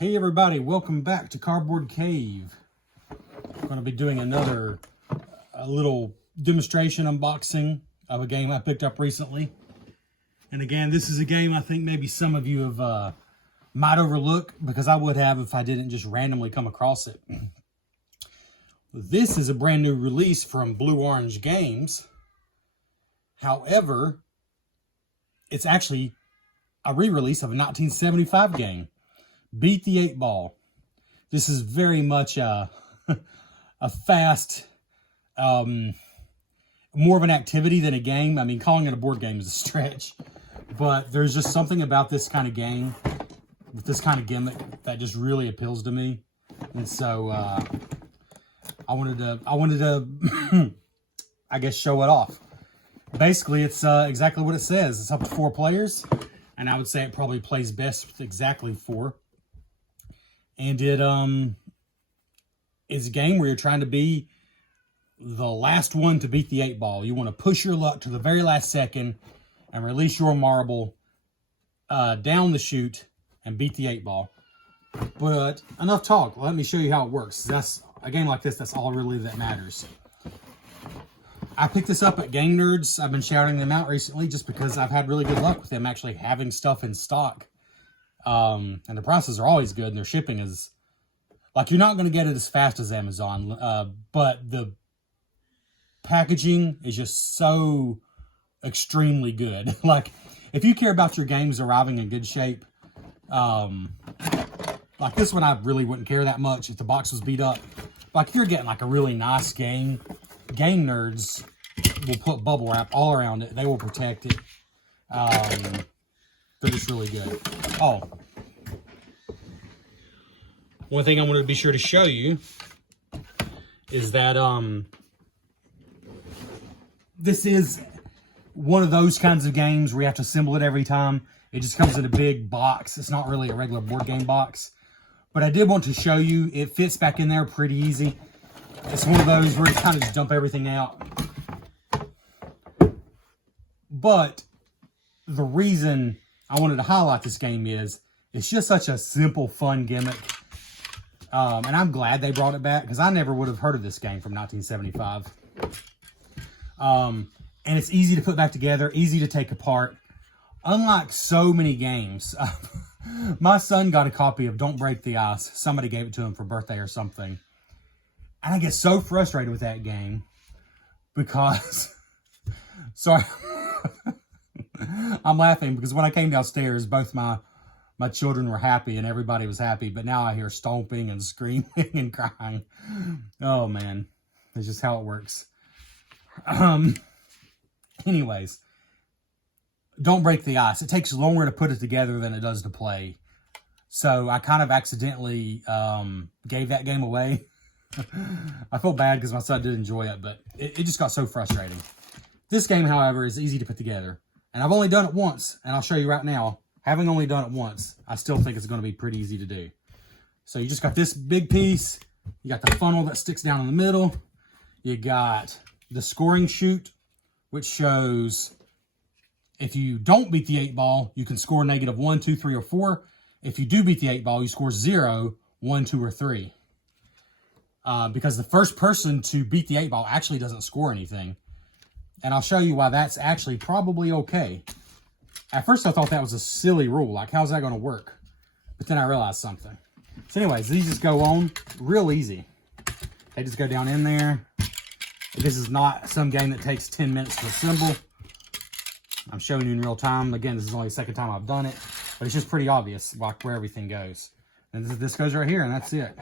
Hey everybody, welcome back to Cardboard Cave. I'm going to be doing a little demonstration unboxing of a game I picked up recently. And again, this is a game I think maybe some of you have might overlook, because I would have if I didn't just randomly come across it. This is a brand new release from Blue Orange Games. However, it's actually a re-release of a 1975 game. Beat the 8 Ball. This is very much a fast, more of an activity than a game. I mean, calling it a board game is a stretch. But there's just something about this kind of game, with this kind of gimmick, that just really appeals to me. And so I wanted to I guess, show it off. Basically, it's exactly what it says. It's up to 4 players. And I would say it probably plays best with exactly 4. And it is a game where you're trying to be the last one to beat the 8 Ball. You want to push your luck to the very last second and release your marble down the chute and beat the 8 Ball. But enough talk. Let me show you how it works. That's a game like this. That's all really that matters. I picked this up at Game Nerds. I've been shouting them out recently just because I've had really good luck with them actually having stuff in stock. And the prices are always good, and their shipping is, like, you're not going to get it as fast as Amazon, but the packaging is just so extremely good. Like, if you care about your games arriving in good shape, like this one, I really wouldn't care that much if the box was beat up. Like, if you're getting like a really nice game, Game Nerds will put bubble wrap all around it. They will protect it. They're just really good. Oh, one thing I wanted to be sure to show you is that this is one of those kinds of games where you have to assemble it every time. It just comes in a big box. It's not really a regular board game box. But I did want to show you, it fits back in there pretty easy. It's one of those where you kind of just dump everything out. But the reason I wanted to highlight this game is it's just such a simple, fun gimmick. And I'm glad they brought it back, because I never would have heard of this game from 1975. And it's easy to put back together, easy to take apart. Unlike so many games, my son got a copy of Don't Break the Ice. Somebody gave it to him for birthday or something. And I get so frustrated with that game because, sorry, I'm laughing because when I came downstairs, both my children were happy and everybody was happy, but now I hear stomping and screaming and crying. Oh man, that's just how it works. Anyways, Don't Break the Ice. It takes longer to put it together than it does to play. So I kind of accidentally gave that game away. I feel bad because my son did enjoy it, but it just got so frustrating. This game, however, is easy to put together. And I've only done it once, and I'll show you right now. Having only done it once, I still think it's going to be pretty easy to do. So you just got this big piece. You got the funnel that sticks down in the middle. You got the scoring chute, which shows if you don't beat the 8 Ball, you can score -1, 2, 3, or 4. If you do beat the 8 Ball, you score 0, 1, 2, or 3. Because the first person to beat the 8 Ball actually doesn't score anything. And I'll show you why that's actually probably okay. At first, I thought that was a silly rule. Like, how's that going to work? But then I realized something. So anyways, these just go on real easy. They just go down in there. This is not some game that takes 10 minutes to assemble. I'm showing you in real time. Again, this is only the second time I've done it. But it's just pretty obvious, like, where everything goes. And this goes right here, and that's it.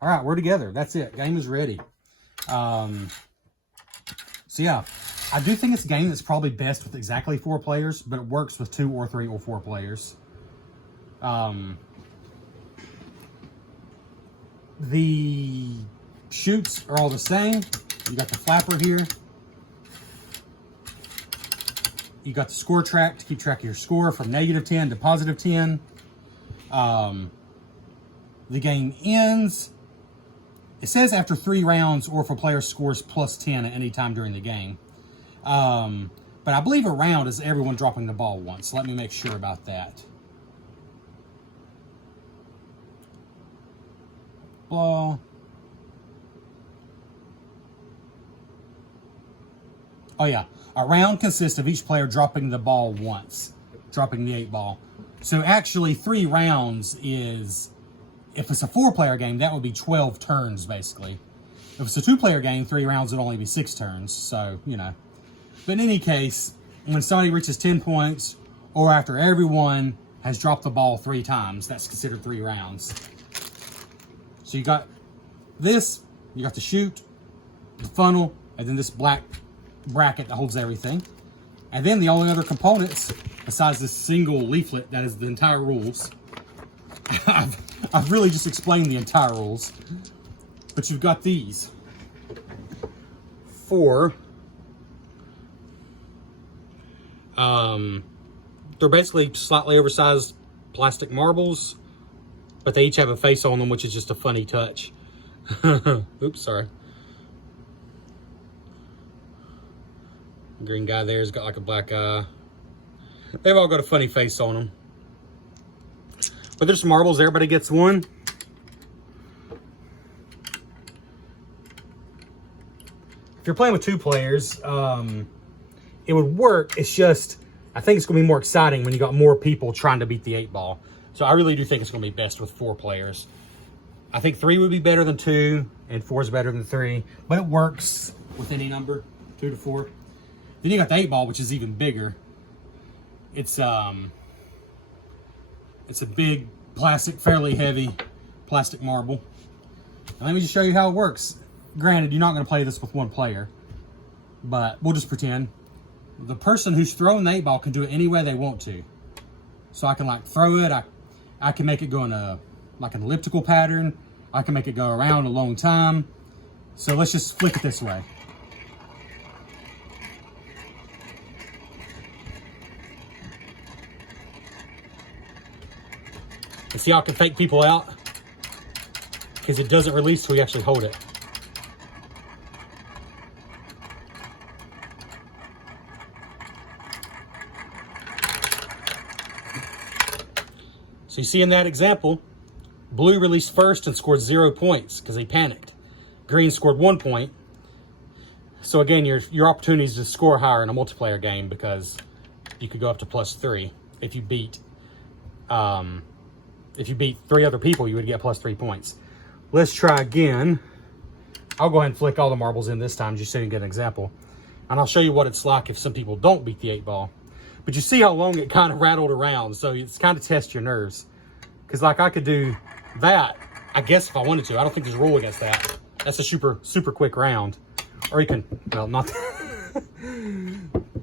All right, we're together. That's it. Game is ready. So yeah, I do think it's a game that's probably best with exactly 4 players, but it works with 2 or 3 or 4 players. The chutes are all the same. You got the flapper here. You got the score track to keep track of your score from -10 to +10. The game ends. It says after 3 rounds or if a player scores +10 at any time during the game. But I believe a round is everyone dropping the ball once. Let me make sure about that. blah. Oh yeah, a round consists of each player dropping the ball once, dropping the 8 ball. So actually 3 rounds is, if it's a 4-player game, that would be 12 turns basically. If it's a 2-player game, 3 rounds would only be 6 turns, so, you know. But in any case, when somebody reaches 10 points, or after everyone has dropped the ball 3 times, that's considered 3 rounds. So you got this, you got the chute, the funnel, and then this black bracket that holds everything. And then the only other components, besides this single leaflet that is the entire rules, I've really just explained the entire rules. But you've got these 4. They're basically slightly oversized plastic marbles, but they each have a face on them, which is just a funny touch. Oops, sorry. Green guy there's got like a black eye. They've all got a funny face on them. But there's some marbles. Everybody gets one. If you're playing with 2 players, it would work. It's just, I think it's going to be more exciting when you got more people trying to beat the 8 ball. So I really do think it's going to be best with 4 players. I think 3 would be better than 2, and 4 is better than 3. But it works with any number, 2 to 4. Then you got the 8 ball, which is even bigger. It's a big plastic, fairly heavy plastic marble. And let me just show you how it works. Granted, you're not going to play this with 1 player, but we'll just pretend. The person who's throwing the 8 ball can do it any way they want to. So I can like throw it. I can make it go in like an elliptical pattern. I can make it go around a long time. So let's just flick it this way. And see how I can fake people out? Because it doesn't release till you actually hold it. So you see in that example, blue released first and scored 0 points because he panicked. Green scored 1 point. So again, your opportunities to score higher in a multiplayer game, because you could go up to +3 if you beat 3 other people. You would get +3 points. Let's try again. I'll go ahead and flick all the marbles in this time just so you can get an example, and I'll show you what it's like if some people don't beat the 8 ball. But you see how long it kind of rattled around, so it's kind of test your nerves. Because like I could do that, I guess, if I wanted to. I don't think there's a rule against that. That's a super quick round. Or you can, well, not.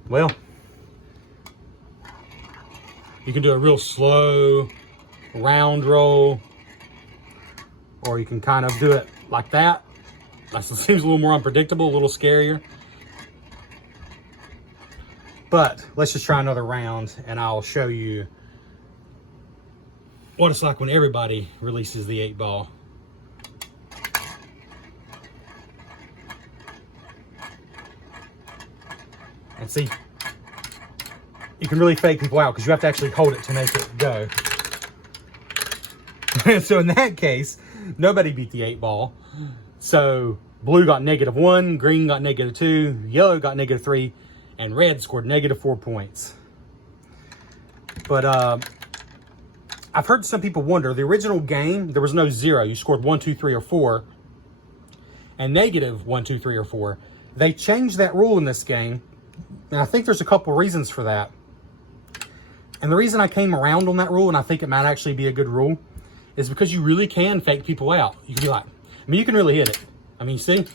Well, you can do a real slow round roll, or you can kind of do it like that. That seems a little more unpredictable, a little scarier. But let's just try another round, and I'll show you what it's like when everybody releases the 8 ball. And see, you can really fake people out because you have to actually hold it to make it go. So in that case, nobody beat the 8 ball. So blue got -1, green got -2, yellow got -3, and red scored -4 points. But I've heard some people wonder, the original game, there was no 0. You scored 1, 2, 3, or 4. And -1, 2, 3, or 4. They changed that rule in this game. And I think there's a couple reasons for that. And the reason I came around on that rule, and I think it might actually be a good rule, is because you really can fake people out. You can be like, I mean, you can really hit it. I mean, see?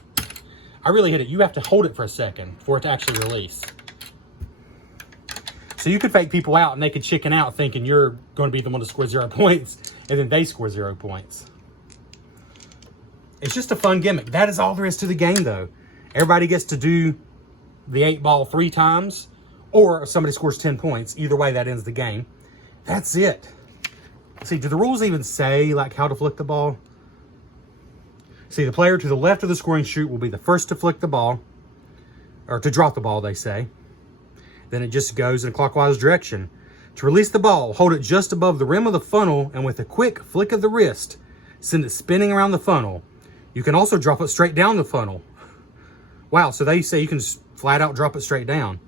I really hit it. You have to hold it for a second for it to actually release. So you could fake people out and they could chicken out thinking you're going to be the one to score 0 points, and then they score 0 points. It's just a fun gimmick. That is all there is to the game, though. Everybody gets to do the 8 ball 3 times, or if somebody scores 10 points. Either way, that ends the game. That's it. See, do the rules even say like how to flick the ball? See, the player to the left of the scoring chute will be the first to flick the ball, or to drop the ball, they say. Then it just goes in a clockwise direction. To release the ball, hold it just above the rim of the funnel, and with a quick flick of the wrist, send it spinning around the funnel. You can also drop it straight down the funnel. Wow, so they say you can just flat out drop it straight down.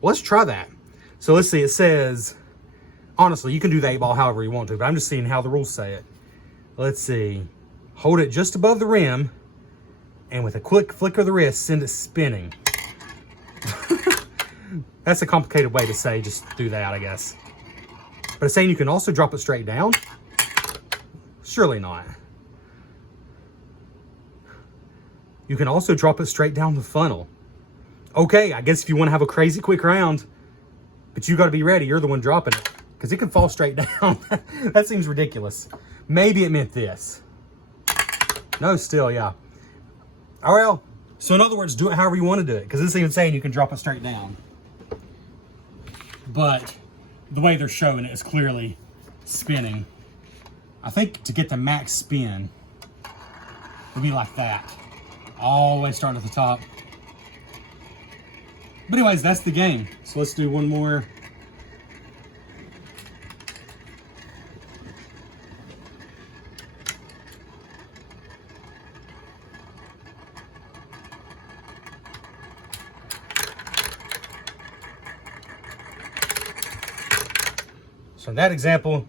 Well, let's try that. So let's see, it says, honestly, you can do the 8-ball however you want to, but I'm just seeing how the rules say it. Let's see. Hold it just above the rim, and with a quick flick of the wrist, send it spinning. That's a complicated way to say just do that, I guess. But it's saying you can also drop it straight down? Surely not. You can also drop it straight down the funnel. Okay, I guess if you want to have a crazy quick round, but you got to be ready. You're the one dropping it, because it can fall straight down. That seems ridiculous. Maybe it meant this. No, still, yeah. All right, well, so in other words, do it however you want to do it, because it's even saying you can drop it straight down. But the way they're showing it is clearly spinning. I think to get the max spin, it'd be like that. All the way starting at the top. But anyways, that's the game. So let's do one more. So in that example,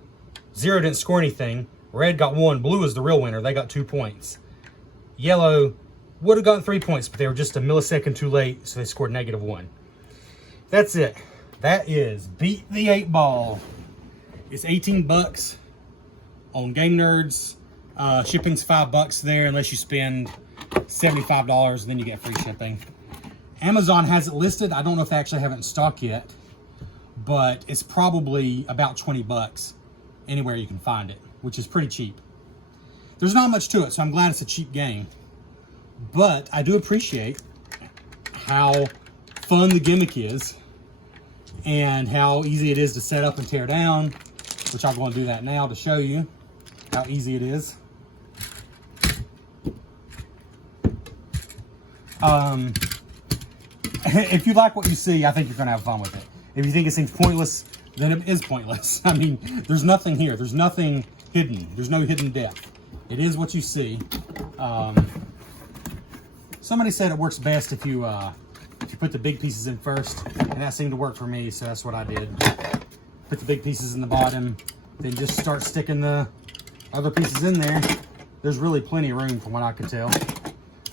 0 didn't score anything. Red got 1. Blue is the real winner. They got 2 points. Yellow would have gotten 3 points, but they were just a millisecond too late, so they scored -1. That's it. That is Beat the 8-Ball. It's 18 bucks on Game Nerds. Shipping's $5 there, unless you spend $75, and then you get free shipping. Amazon has it listed. I don't know if they actually have it in stock yet, but it's probably about 20 bucks anywhere you can find it, which is pretty cheap. There's not much to it, so I'm glad it's a cheap game. But I do appreciate how fun the gimmick is and how easy it is to set up and tear down, which I'm going to do that now to show you how easy it is. If you like what you see, I think you're going to have fun with it. If you think it seems pointless, then it is pointless. I mean, there's nothing here. There's nothing hidden. There's no hidden depth. It is what you see. Somebody said it works best if you put the big pieces in first, and that seemed to work for me, so that's what I did. Put the big pieces in the bottom, then just start sticking the other pieces in there. There's really plenty of room from what I could tell.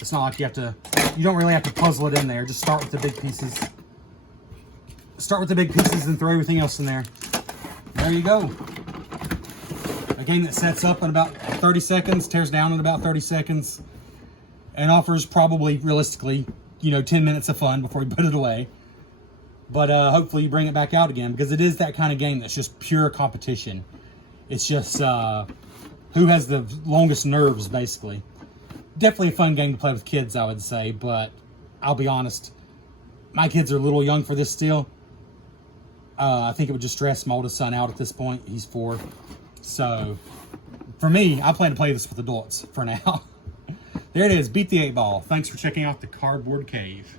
It's not like you don't really have to puzzle it in there. Just start with the big pieces. Start with the big pieces and throw everything else in there. There you go. A game that sets up in about 30 seconds, tears down in about 30 seconds, and offers probably, realistically, 10 minutes of fun before you put it away. But hopefully you bring it back out again, because it is that kind of game that's just pure competition. It's just who has the longest nerves, basically. Definitely a fun game to play with kids, I would say, but I'll be honest, my kids are a little young for this still. I think it would just stress my oldest son out at this point. He's 4. So, for me, I plan to play this with adults for now. There it is, Beat the 8-Ball. Thanks for checking out the Cardboard Cave.